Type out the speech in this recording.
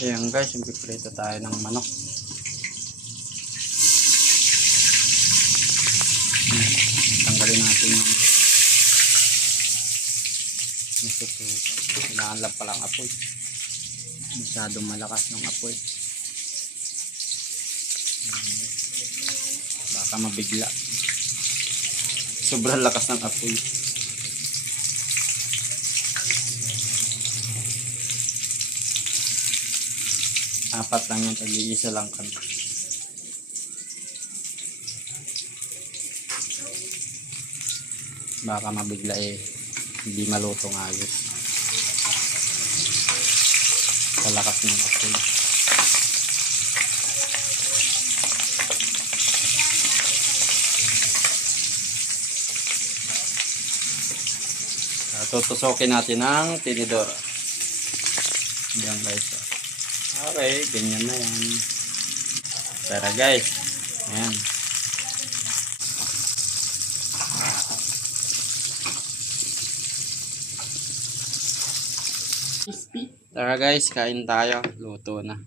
Ayan guys, yung piprito tayo ng manok. Tanggalin natin yung nasusukan. Kailangan lang palang apoy. Masyadong malakas ng apoy. Baka mabigla. Sobrang lakas ng apoy. Apat lang yung tag-iisa lang kami. Baka mabigla hindi malutong ayos. Sa lakas ng apoy. Tutusokin natin ng tinidor. Yan guys. Okay, ganyan na yan. Tara guys. Ayan. Tara guys, kain tayo. Luto na.